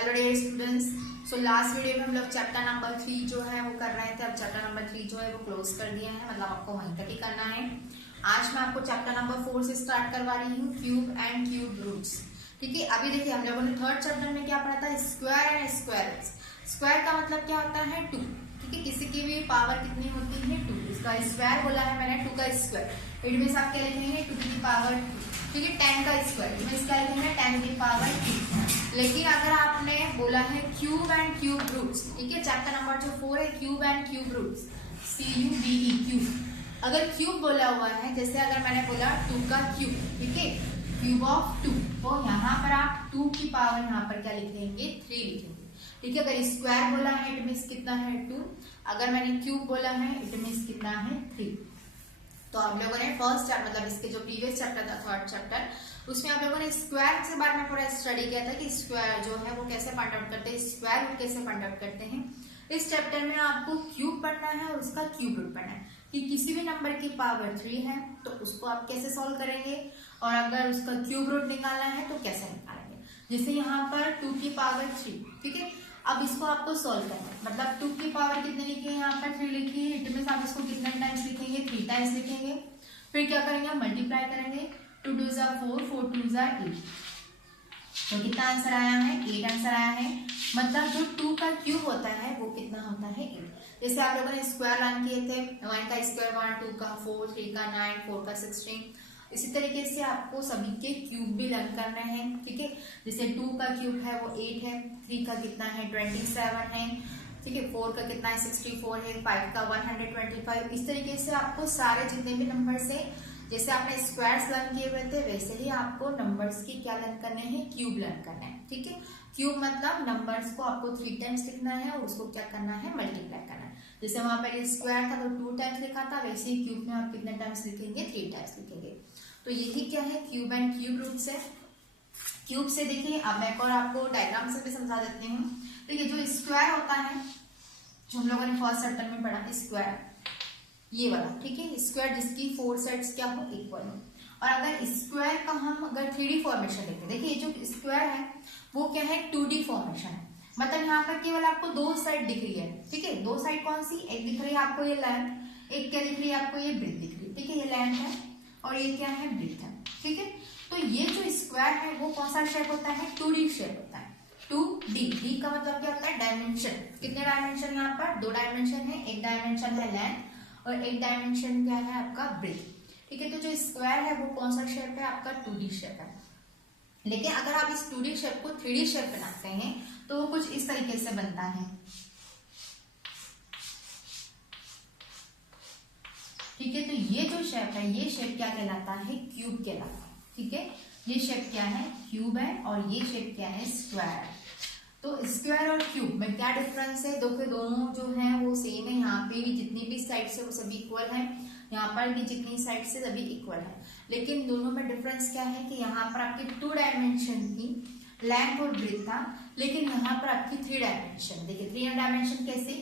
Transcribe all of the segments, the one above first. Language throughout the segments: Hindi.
Hello dear students. So last video में हम लोग चैप्टर नंबर 3 जो है वो कर रहे थे। अब चैप्टर नंबर 3 जो है वो क्लोज कर दिया है, मतलब आपको वहीं तक ही करना है। आज मैं आपको चैप्टर नंबर 4 से स्टार्ट करवा रही हूँ, क्यूब एंड क्यूब रूट्स। ठीक है, अभी देखिए हम लोगों ने थर्ड चैप्टर में क्या पढ़ा था, square and square roots. Square का मतलब क्या होता है, 2। ठीक है, किसी की भी पावर कितनी होती है, 2। इसका स्क्वायर बोला है मैंने, 2 का स्क्वायर। इट मीन्स आप क्या लिखेंगे, 2 की पावर 2। ठीक है, 10 का स्क्वायर मीन्स क्या लिखेंगे, 10 की पावर 2। लेकिन अगर आपने बोला है क्यूब एंड क्यूब रूट्स, ठीक है, चैप्टर नंबर जो 4 है cube and cube roots, CUBE cube. अगर क्यूब बोला हुआ है, जैसे अगर मैंने बोला 2 का क्यूब, ठीक है, क्यूब ऑफ 2, तो यहाँ पर आप 2 की पावर यहाँ पर क्या लिखेंगे, 3 लिखेंगे। ठीक है, अगर स्क्वायर बोला है इट मीन्स कितना है, 2। अगर मैंने क्यूब बोला है इट मीन्स कितना है, 3। तो आप लोगों ने फर्स्ट मतलब इसके जो प्रीवियस चैप्टर था, थर्ड चैप्टर, उसमें आप लोगों ने स्क्वायर के बारे में पूरा स्टडी किया था कि स्क्वायर जो है वो कैसे फाइंड आउट करते हैं, स्क्वायर रूट कैसे फाइंड आउट करते हैं। इस चैप्टर में आपको क्यूब पढ़ना है और उसका क्यूब रूट पढ़ना है कि किसी भी नंबर की पावर 3 है तो उसको आप कैसे सॉल्व करेंगे, और अगर उसका क्यूब रूट निकालना है तो कैसे निकालेंगे। जैसे यहाँ पर 2 की पावर 3, ठीक है, अब इसको आपको सॉल्व करना है, मतलब 2 की पावर कितने लिखी है, यहाँ पर 3 लिखी है। इट मींस आप इसको कितने टाइम्स लिखेंगे, 3 टाइम्स लिखेंगे। फिर क्या करेंगे, मल्टीप्लाई करेंगे, 2 2 जा 4, 4 2 जा 8। तो कितना आंसर आया है, 8 आंसर आया है। मतलब जो 2 का क्यूब होता है वो कितना होता है, 8। जैसे आप लोगों ने स्क्वायर लर्न किए थे, 1 का स्क्वायर 1, 2 का 4, 3 का 9, 4 का 16। इसी तरीके से आपको सभी के क्यूब भी लर्न करना है। ठीक है, जैसे 2 का क्यूब है वो 8 है, 3 का कितना है 27 है, ठीक है, 4 का कितना है 64 है, 5 का 125। इस तरीके से आपको सारे जितने भी नंबर से, जैसे आपने स्क्वायर्स लर्न किए हुए थे वैसे ही आपको नंबर्स की क्या लर्न करने हैं, क्यूब लर्न करना है। ठीक है, क्यूब मतलब नंबर्स को आपको 3 टाइम्स लिखना है और उसको क्या करना है, मल्टीप्लाई करना है। जैसे वहां पर स्क्वायर था तो 2 टाइम्स लिखा था, वैसे ही क्यूब में आप कितने टाइम्स लिखेंगे, 3 टाइम्स लिखेंगे। तो यही क्या है, क्यूब एंड क्यूब रूट्स है। क्यूब से देखिए, अब मैं एक और आपको डायग्राम से भी समझा देती हूँ। देखिए जो स्क्वायर होता है, जो हम लोगों ने फर्स्ट चैप्टर में पढ़ा, स्क्वायर ये वाला, ठीक है, स्क्वायर जिसकी 4 साइड्स क्या हो, इक्वल हो। और अगर स्क्वायर का हम अगर 3D फॉर्मेशन लेते हैं, देखिए जो स्क्वायर है वो क्या है, 2D फॉर्मेशन है। मतलब यहाँ पर केवल आपको 2 साइड दिख रही है। ठीक है, 2 साइड कौन सी, एक दिख रही है आपको ये लेंथ, एक क्या दिख रही है आपको, ये ब्रेथ दिख रही है। ठीक है, ये लेंथ है और ये क्या है, ब्रेथ है। ठीक है, तो ये जो स्क्वायर है वो कौन सा शेप होता है, 2D शेप होता है। 2D, डी का मतलब क्या होता है, डायमेंशन। कितने डायमेंशन यहाँ पर, 2 डायमेंशन है, एक डायमेंशन है लेंथ और एक डायमेंशन क्या है आपका, ब्रेथ। ठीक है, तो जो स्क्वायर है वो कौन सा शेप है आपका, 2D शेप है। लेकिन अगर आप इस 2D शेप को 3D शेप बनाते हैं तो वो कुछ इस तरीके से बनता है। ठीक है, तो ये जो शेप है, ये शेप क्या कहलाता है, क्यूब कहलाता है। ठीक है, ये शेप क्या है, क्यूब है, और ये शेप क्या है, स्क्वायर। तो स्क्वायर और क्यूब में क्या डिफरेंस है, देखो दोनों जो है वो सेम है। यहाँ पे भी जितनी भी साइड्स है वो सभी इक्वल है, यहाँ पर भी जितनी साइड से सभी इक्वल है। लेकिन दोनों में डिफरेंस क्या है कि यहाँ पर आपकी 2 डायमेंशन की लेंथ और ब्रेथ था, लेकिन यहाँ पर आपकी 3 डायमेंशन। देखिए 3 डायमेंशन कैसे,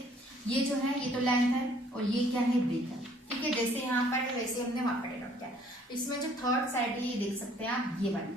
ये जो है ये तो लेंथ है और ये क्या है, ब्रेथ है। ठीक है, जैसे यहाँ पर वैसे हमने वहां पर डिनोट किया। इसमें जो थर्ड साइड है ये देख सकते हैं आप, ये वाली।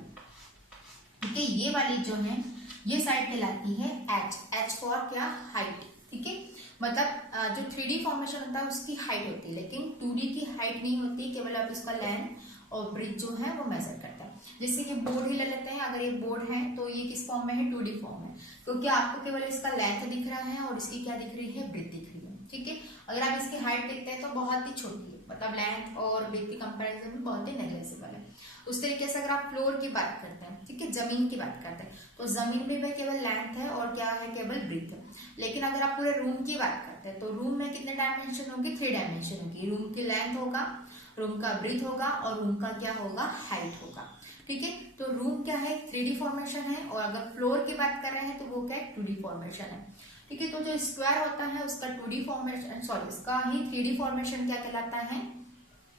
ठीक है, ये वाली जो है ये साइड कहलाती है एच, एच फॉर क्या, हाइट। ठीक है, मतलब जो 3D फॉर्मेशन होता है उसकी हाइट होती है, लेकिन 2D की हाइट नहीं होती, केवल आप इसका लेंथ और ब्रेथ जो है वो मेजर करता है। जैसे ये बोर्ड ही ले लेते हैं, अगर ये बोर्ड है तो ये किस फॉर्म में है, 2D फॉर्म में, क्योंकि आपको केवल इसका लेंथ दिख रहा है और इसकी क्या दिख रही है, ब्रेथ दिख रही है। ठीक है, अगर आप इसकी हाइट देखते हैं तो बहुत ही छोटी है, मतलब लेंथ और ब्रेथ के कंपैरिजन में बहुत ही नेग्लिजिबल है। उस तरीके से अगर आप फ्लोर की बात करते हैं, ठीक है, जमीन की बात करते हैं, तो जमीन में भी केवल लेंथ है और क्या है, केवल ब्रेथ है। लेकिन अगर आप पूरे रूम की बात करते हैं तो रूम में कितने डायमेंशन होंगे, 3 डायमेंशन होगी। रूम की लेंथ होगा, रूम का ब्रेथ होगा और रूम का क्या होगा, हाइट होगा। ठीक है, तो रूम क्या है, 3D फॉर्मेशन है, और अगर फ्लोर की बात कर रहे हैं तो वो क्या है, 2D फॉर्मेशन है। ठीक है, तो जो स्क्वायर होता है उसका 2D फॉर्मेशन, सॉरी इसका ही 3D फॉर्मेशन क्या कहलाता है,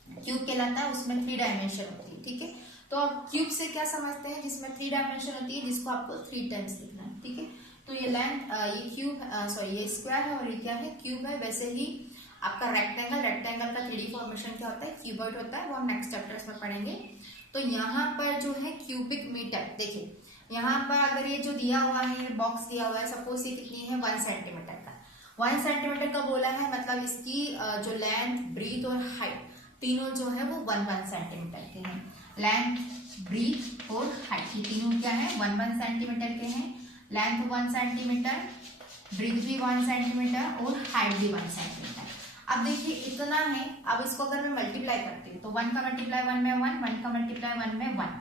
क्यूब कहलाता है, उसमें 3 डायमेंशन होती है। ठीक है, तो अब क्यूब से क्या समझते हैं, जिसमें 3 डायमेंशन होती है, जिसको आपको 3 टाइम्स लिखना है। ठीक है, तो ये लेंथ, ये क्यूब, सॉरी ये स्क्वायर है और ये क्या है, क्यूब है। वैसे ही आपका रेक्टेंगल, रेक्टेंगल का 3D फॉर्मेशन क्या होता है, क्यूबॉइड होता है, वो हम नेक्स्ट चैप्टर्स में पढ़ेंगे। तो यहाँ पर जो है क्यूबिक मीटर, देखिए यहाँ पर अगर ये जो दिया हुआ है, बॉक्स दिया हुआ है, सपोज ये कितनी है 1 सेंटीमीटर का, 1 सेंटीमीटर का बोला है, मतलब इसकी जो लेंथ, ब्रीथ और हाइट तीनों जो है वो 1 सेंटीमीटर के हैं। लेंथ, ब्रीथ और हाइट ये तीनों क्या है 1 सेंटीमीटर के हैं। लेंथ 1 सेंटीमीटर, ब्रीथ भी 1 सेंटीमीटर और हाइट भी 1 सेंटीमीटर। अब देखिए इतना है, अब इसको अगर मैं मल्टीप्लाई करती हूँ तो 1 का मल्टीप्लाई 1 में 1, 1 का मल्टीप्लाई 1 में 1,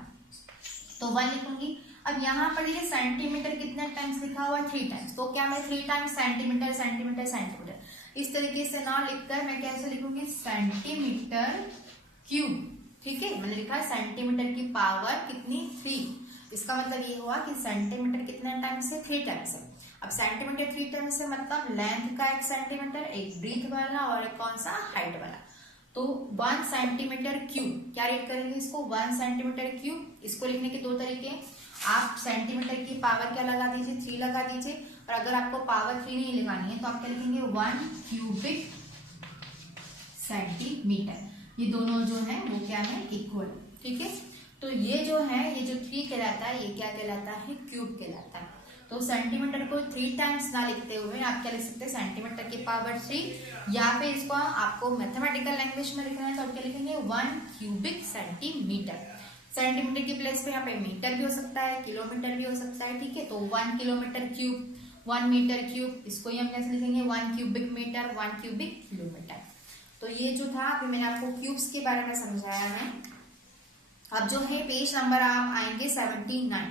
तो 1 लिखूंगी। अब यहाँ पर ये सेंटीमीटर कितने टाइम्स लिखा हुआ है 3 टाइम्स, तो क्या मैं 3 टाइम्स सेंटीमीटर सेंटीमीटर सेंटीमीटर इस तरीके से ना लिखकर मैं कैसे लिखूंगी सेंटीमीटर क्यूब। ठीक है, मैंने लिखा है सेंटीमीटर की पावर कितनी 3, इसका मतलब ये हुआ कि सेंटीमीटर कितने टाइम्स है 3 टाइम्स है। अब सेंटीमीटर 3 टाइम्स से मतलब लेंथ का 1 सेंटीमीटर, एक ब्रीथ वाला और एक कौन सा हाइट वाला, तो 1 सेंटीमीटर क्यूब। क्या रेट करेंगे इसको 1 सेंटीमीटर क्यूब। इसको लिखने के दो तरीके, आप सेंटीमीटर की पावर क्या लगा दीजिए 3 लगा दीजिए, और अगर आपको पावर 3 नहीं लगानी है तो आप क्या लिखेंगे 1 क्यूबिक सेंटीमीटर। ये दोनों जो है वो क्या है इक्वल। ठीक है, तो ये जो है ये जो 3 कहलाता है ये क्या कहलाता है क्यूब कहलाता है। तो सेंटीमीटर को 3 टाइम्स ना लिखते हुए आप क्या लिख सकते हैं सेंटीमीटर की पावर 3, या फिर इसको आपको मैथमेटिकल लैंग्वेज में लिखना है तो आप क्या लिखेंगे 1 क्यूबिक सेंटीमीटर। सेंटीमीटर की प्लेस पे यहाँ पे मीटर भी हो सकता है, किलोमीटर भी हो सकता है। ठीक है, तो 1 किलोमीटर क्यूब, 1 मीटर क्यूब, इसको ही हम कैसे लिखेंगे 1 क्यूबिक मीटर, 1 क्यूबिक किलोमीटर। तो ये जो था अभी मैंने आपको क्यूब्स के बारे में समझाया है। अब जो है पेज नंबर आप आएंगे 79।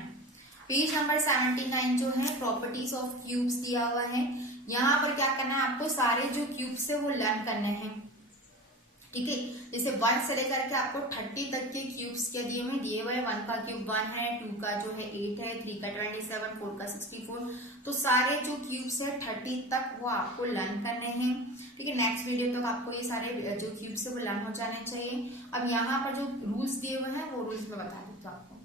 पेज नंबर 79 जो है प्रॉपर्टीज ऑफ क्यूब्स दिया हुआ है। यहाँ पर क्या करना है आपको सारे जो क्यूब्स है वो लर्न करने हैं। ठीक है, जैसे 1 से लेकर के आपको 30 तक के क्यूब्स क्या दिए हुए हैं। 1 का क्यूब 1 है, 2 का जो है 8 है, 3 का 27, 4 का 64, तो सारे जो क्यूब्स है 30 तक वो आपको लर्न करने हैं। ठीक है, नेक्स्ट वीडियो तक आपको ये सारे जो क्यूब्स है वो लर्न हो जाने चाहिए। अब यहाँ पर जो रूल्स दिए हुए हैं वो रूल्स में बता देती हूँ आपको।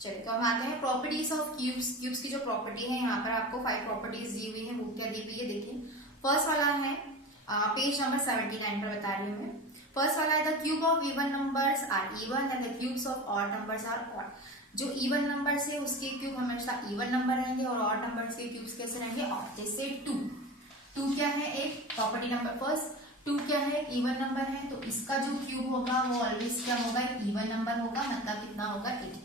चलिए तो हम आते हैं प्रॉपर्टीज ऑफ क्यूब्स। क्यूब्स की जो प्रॉपर्टी है यहाँ पर आपको 5 प्रॉपर्टीज दी हुई है, वो क्या दी हुई है देखिए। फर्स्ट वाला है पेज नंबर 79 पर बता रही हूँ मैं। फर्स्ट वाला है the cube of even numbers are even and the cubes of odd numbers are odd. जो इवन नंबर्स है उसके क्यूब हमेशा इवन नंबर रहेंगे और ऑड नंबर्स के क्यूब्स कैसे रहेंगे ऑड। जैसे 2 क्या है एक प्रॉपर्टी नंबर फर्स्ट, 2 क्या है इवन नंबर है, तो इसका जो क्यूब होगा वो ऑलवेज क्या होगा इवन नंबर होगा, मतलब कितना होगा 8।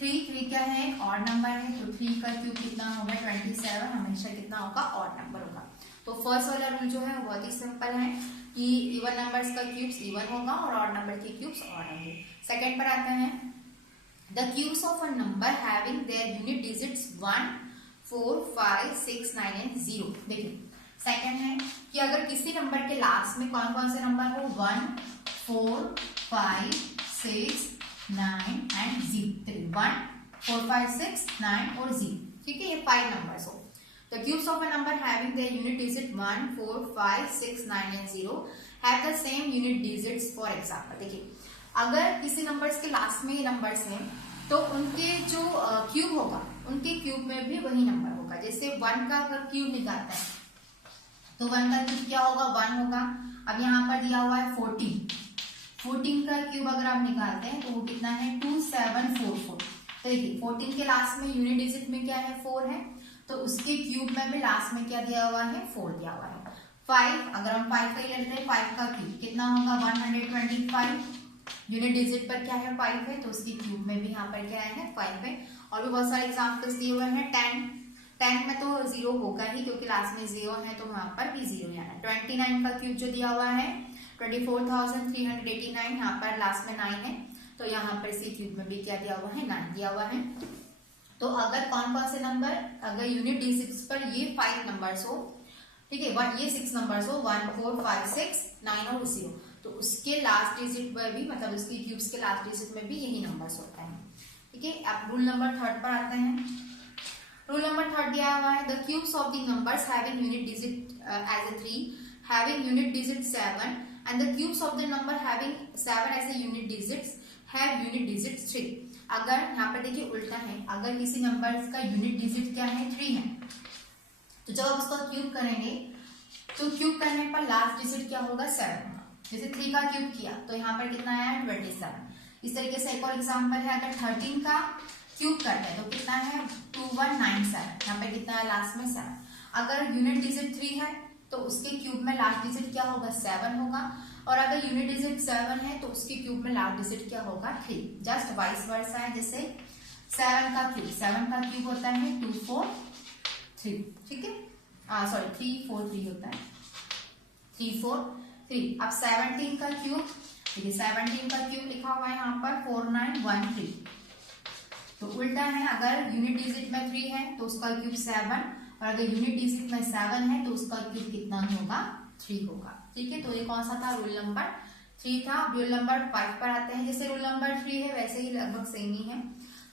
3 क्या है एक ऑड नंबर है, तो 3 का क्यूब कितना होगा 27, हमेशा कितना होगा ऑड नंबर होगा। तो फर्स्ट वाला रूल जो है बहुत ही सिंपल है कि इवन नंबर्स का क्यूब्स इवन होगा और ऑड नंबर के क्यूब्स ऑड होंगे। सेकंड पर आते हैं the cubes of a number having their unit digits 1, 4, 5, 6, 9 and 0। देखिए सेकंड है कि अगर किसी नंबर के लास्ट में कौन कौन से नंबर हो 1, 4, 5, 6, 9 एंड 0। 1, 4, 5, 6, 9 और 0। ठीक है, ये 5 नंबर्स हो। The cubes of a number having their unit digit 1, 4, 5, 6, 9 and 0 have the same unit digits. For example, देखिए अगर किसी नंबर्स के लास्ट में नंबर्स हैं तो उनके जो क्यूब होगा उनके क्यूब में भी वही नंबर होगा। जैसे 1 का अगर क्यूब निकालता है तो 1 का क्यूब क्या होगा 1 होगा। अब यहाँ पर दिया हुआ है 14 का क्यूब अगर आप निकालते हैं तो वो कितना है 2744। तो देखिए 14 के लास्ट में यूनिट डिजिट में क्या है 4 है, तो उसके क्यूब में भी लास्ट में क्या दिया हुआ है 4 दिया हुआ है। 5 अगर हम 5 का ही लेते हैं 5 का क्यूब कितना होगा 125। यूनिट डिजिट पर क्या है 5 है, तो उसकी क्यूब में भी यहाँ पर क्या है 5 है। और भी बहुत सारे एग्जाम्पल्स दिए हुए हैं। 10 में तो 0 होगा ही क्योंकि लास्ट में 0 है, तो वहां पर भी 0 ही आना। 29 का क्यूब जो दिया हुआ है 24,389, यहाँ पर लास्ट में 9 है, तो यहाँ पर इसी क्यूब में भी क्या दिया हुआ है 9 दिया हुआ है। तो अगर कौन कौन से नंबर अगर यूनिट डिजिट्स पर ये 5 नंबर्स हो, ठीक है, ये 6 नंबर्स हो 1, 4, 5, 6, 9 और 0, तो उसके लास्ट डिजिट पर भी मतलब उसके क्यूब्स के लास्ट डिजिट में भी यही नंबर्स होता है। ठीक है, अब रूल नंबर 3 पर आते हैं। रूल नंबर 3 दिया हुआ है the cubes of the numbers having unit digit as a 3 having unit digit 7 and the cubes of the number having 7 as a unit digits have unit digit 3। अगर यहाँ पर देखिए उल्टा है, अगर किसी नंबर का यूनिट डिजिट क्या है 3 है, तो जब आप उसका क्यूब करेंगे तो क्यूब करने पर लास्ट डिजिट क्या होगा 7 होगा। जैसे 3 का क्यूब किया तो यहाँ पर कितना आया 27। इस तरीके से एक और एग्जांपल है, अगर 13 का क्यूब करते हैं तो कितना है 2197, यहाँ पे कितना है लास्ट में 7। अगर यूनिट डिजिट 3 है तो उसके क्यूब में लास्ट डिजिट क्या होगा 7 होगा, और अगर यूनिट डिजिट 7 है तो उसके क्यूब में लास्ट डिजिट क्या होगा 3। जस्ट वाइस वर्सा है, जैसे 7 का क्यूब होता है 243, ठीक है, सॉरी 343 होता है 343। अब 17 का क्यूब, देखिए 17 का क्यूब लिखा हुआ है यहाँ पर 4913, तो उल्टा है, अगर यूनिट डिजिट में 3 है तो उसका क्यूब 7, और अगर यूनिट डिजिट में 7 है तो उसका क्यूब कितना होगा 3 होगा, ठीक है। तो ये कौन सा था, रूल नंबर 3 था। रूल नंबर 5 पर आते हैं, जैसे रूल नंबर 3 है वैसे ही लगभग सेम ही है।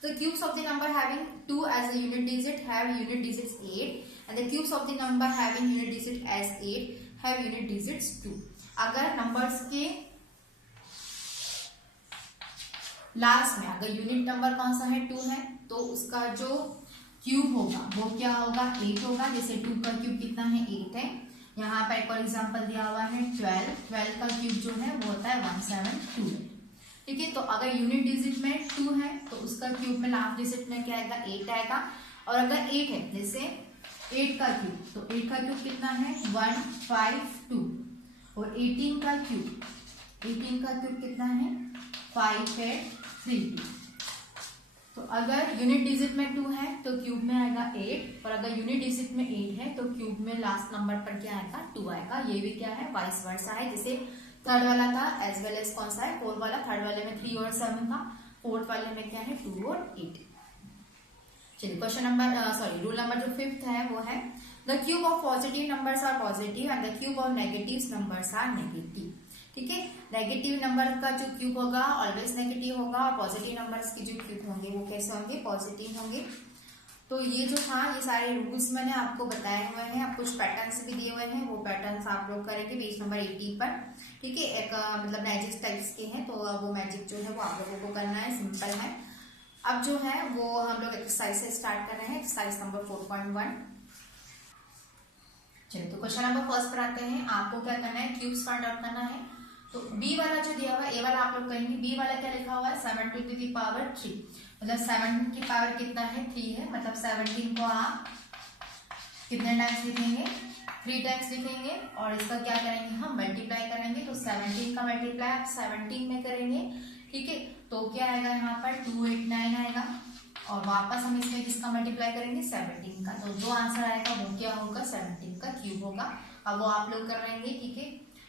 The cubes of the number having 2 as a unit digit have unit digits 8, and the cubes of the number having unit digit as 8 have unit digits 2. अगर नंबर्स के लास्ट में अगर यूनिट नंबर कौन सा है 2 है तो उसका जो क्यूब होगा वो क्या होगा 8 होगा। जैसे 2 का क्यूब कितना है 8 है। यहाँ पर एक और एग्जाम्पल दिया हुआ है 12 का क्यूब जो है वो होता है 172, ठीक है। तो अगर यूनिट डिजिट में 2 है तो उसका क्यूब में लास्ट डिजिट में क्या आएगा 8 आएगा, और अगर 8 है जैसे 8 का क्यूब, तो 8 का क्यूब कितना है 152, और 18 का क्यूब कितना है 5832। तो अगर यूनिट डिजिट में 2 है तो क्यूब में आएगा 8, और अगर यूनिट डिजिट में 8 है तो क्यूब में लास्ट नंबर पर क्या आएगा 2 आएगा। ये भी क्या है वाइस वर्सा है, जैसे थर्ड वाला था एज वेल एज कौन सा है 4 वाला, थर्ड वाले में 3 और 7 था, फोर्थ वाले में क्या है 2 और 8। चलिए क्वेश्चन नंबर रूल नंबर जो 5th है वो है the cube of positive numbers are positive and the cube of negative numbers are negative, ठीक है। नेगेटिव नंबर का जो क्यूब होगा ऑलवेज नेगेटिव होगा, और पॉजिटिव नंबर्स के जो क्यूब होंगे वो कैसे होंगे पॉजिटिव होंगे। तो ये जो था ये सारे रूल्स मैंने आपको बताए हुए हैं, आप कुछ पैटर्न्स भी दिए हुए हैं, वो पैटर्न्स आप लोग करेंगे पेज नंबर 80 पर, ठीक है। एक मतलब मैजिक टाइप्स के हैं, तो वो मैजिक जो है वो आप लोगों को करना है, सिंपल है। अब जो है वो हम लोग एक्सरसाइज से स्टार्ट कर रहे हैं, एक्सरसाइज नंबर 4.1। चलिए तो क्वेश्चन नंबर फर्स्ट पर आते हैं। आपको क्या करना है क्यूब्स फाइंड आउट करना है। तो बी वाला जो दिया हुआ है, ए वाला आप लोग करेंगे, बी वाला क्या लिखा हुआ है 7 to the power 3, मतलब 7 की पावर कितना है 3 है, मतलब 17 को आप कितने टाइम्स लिखेंगे 3 टाइम्स लिखेंगे, और इसका क्या करेंगे हम मल्टीप्लाई करेंगे। तो 17 का मल्टीप्लाई आप 17 में करेंगे, ठीक है। तो क्या आएगा यहाँ पर 289 आएगा, और वापस हम इसमें किसका मल्टीप्लाई करेंगे 17 का। तो जो आंसर आएगा वो क्या होगा 17 का क्यूब होगा। अब वो आप लोग कर लेंगे, ठीक है।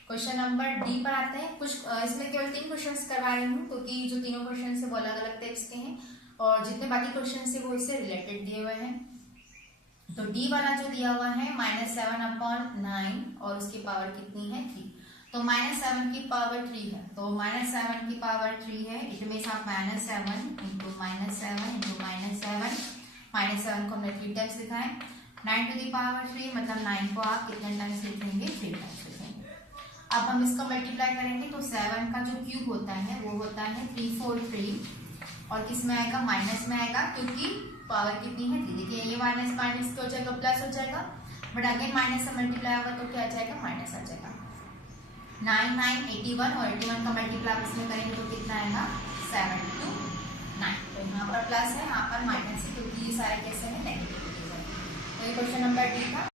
क्वेश्चन नंबर डी पर आते हैं। कुछ इसमें केवल 3 क्वेश्चंस करवा रही हूँ, क्योंकि जो तीनों क्वेश्चन है वो अलग अलग टाइप्स के हैं, और जितने बाकी क्वेश्चन है वो इससे रिलेटेड दिए हुए हैं। तो डी वाला जो दिया हुआ है -7/9, और उसकी पावर कितनी है 3, तो -7 की पावर 3 है, तो -7 की पावर 3 है, इट मीन्स आप -7 इंटू -7 को हमने 3 टाइम्स लिखा है। 9 to the power 3 मतलब 9 को आप कितने टाइम्स लिखेंगे 3 टाइम्स लिखेंगे। अब हम इसका मल्टीप्लाई करेंगे, तो 7 का जो क्यूब होता है वो होता है 343, और किस में आएगा माइनस में आएगा, क्योंकि पावर कितनी है 3। देखिए ये माइनस माइनस क्या हो जाएगा प्लस हो जाएगा, बट अगेन माइनस से मल्टीप्लाई होगा तो क्या आ जाएगा माइनस आ जाएगा। 9 9 81, और 81 का मल्टीप्लाई इसमें करेंगे तो कितना आएगा 7 to 9। तो यहाँ पर प्लस है, यहाँ पर माइनस है, क्योंकि ये सारे कैसे है नेगेटिव। तो ये क्वेश्चन नंबर डी था।